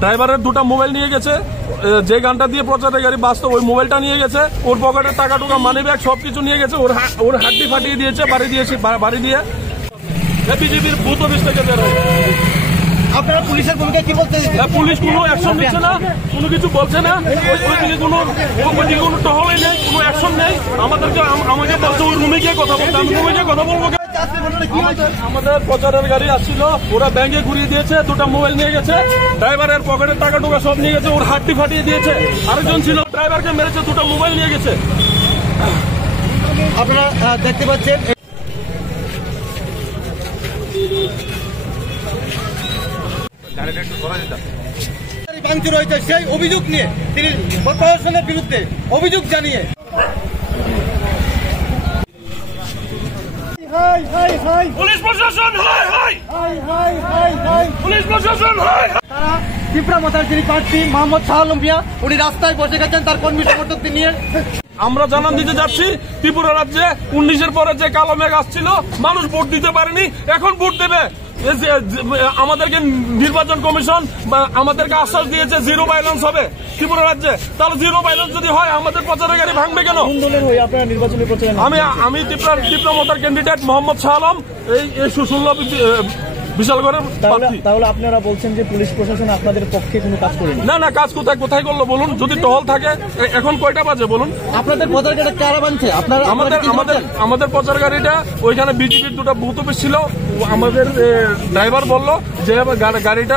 ড্রাইভারের দুটা মোবাইল নিয়ে গেছে, যে গানটা দিয়ে প্রচারের গাড়ি বাস্তব ওই মোবাইলটা নিয়ে গেছে, ওর পকেটের টাকা টুকা মানি ব্যাগ সবকিছু নিয়ে গেছে, ওর হাড্ডি ফাটিয়ে দিয়েছে বাড়ি দিয়ে বিজেপির বুথ অফিস থেকে বের হয়। আপনারা পুলিশের ভূমিকা কি বলতে? পুলিশ কোনো অ্যাকশন নিচ্ছে না, কোনো কিছু বলছে না, ওইদিকে কোনো টহলই নেই, কোনো অ্যাকশন নেই। আমাকে বলছে ওই রুমে গিয়ে কথা বলতে, আমি রুমে গিয়ে কথা বলবো। আমাদের প্রচারের গাড়ি আসছিল, ওরা ব্যাংকে ঘুরিয়ে দিয়েছে, দুটা মোবাইল নিয়ে গেছে, ড্রাইভারের পকেটের টাকা টুকা সব নিয়ে গেছে, ওর হাড্ডি ফাটিয়ে দিয়েছে। আরেকজন ছিল ড্রাইভারকে মেরেছে, দুটা মোবাইল নিয়ে গেছে। আপনারা দেখতে পাচ্ছেন ভাঙচুর হয়েছে, সেই অভিযোগ নিয়ে তিনি প্রশাসনের বিরুদ্ধে অভিযোগ জানিয়ে পুলিশ প্রশাসন পুলিশ প্রশাসন তারা তীব্রমতার যিনি প্রার্থী মোহাম্মদ শাহ আলম মিয়া উনি রাস্তায় বসে গেছেন তার কর্মী সমর্থকদের নিয়ে। আমরা জানান দিতে যাচ্ছি, ত্রিপুরা রাজ্যে 19-এর পরে যে কালো মেঘ আসছিল, মানুষ ভোট দিতে পারেনি, এখন ভোট দেবে। আমাদেরকে নির্বাচন কমিশন আমাদেরকে আশ্বাস দিয়েছে জিরো ভাইলেন্স হবে ত্রিপুরা রাজ্যে। তাহলে জিরো ভাইলেন্স যদি হয় আমাদের প্রচারের গাড়ি ভাঙবে কেন? আমি তীব্রমতার ক্যান্ডিডেট মোহাম্মদ শাহ আলম, এই সুলভ বিশালগড়ের প্রার্থী। তাহলে আপনারা বলছেন যে পুলিশ প্রশাসন আপনাদের পক্ষে কোনো কাজ করেনি? না, কাজ কোথায় করলো বলুন? যদি টহল থাকে, এখন কয়টা বাজে বলুন? আপনাদের প্রচার গাড়ি কারা বানছে? আমাদের প্রচার গাড়িটা ওইখানে বিজেপির দুটা বুথ অফিস ছিল, আমাদের ড্রাইভার বললো যে গাড়িটা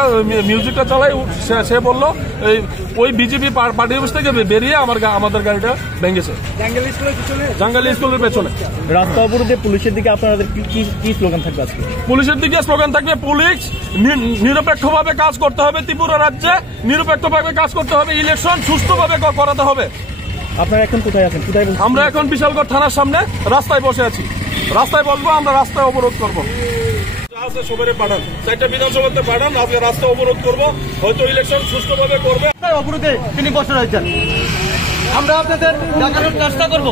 মিউজিকটা চালাই, সে বললো ওই বিজেপি পার্টি অফিস থেকে বেরিয়ে আমাদের গাড়িটা ভেঙেছে জাঙ্গালি স্কুলের পেছনে। রাস্তা অবরোধে পুলিশের দিকে আপনাদের কি স্লোগান থাকবে আজকে? পুলিশের দিকে স্লোগান থাকবে, পুলিশ নিরপেক্ষভাবে কাজ করতে হবে, ত্রিপুরা রাজ্যে নিরপেক্ষভাবে কাজ করতে হবে, ইলেকশন সুষ্ঠুভাবে করাতে হবে। আপনারা এখন কোথায় আছেন? আমরা এখন বিশালগড় থানার সামনে রাস্তায় বসে আছি, রাস্তায় বসবো, আমরা রাস্তায় অবরোধ করবো। সবাই পাঠান, 4টা বিধানসভাতে পাঠান, আজকে রাস্তা অবরোধ করবো, হয়তো ইলেকশন সুষ্ঠুভাবে করবে। অবরোধে তিনি বসে রয়েছেন, আমরা আপনাদের দেখানোর চেষ্টা করবো।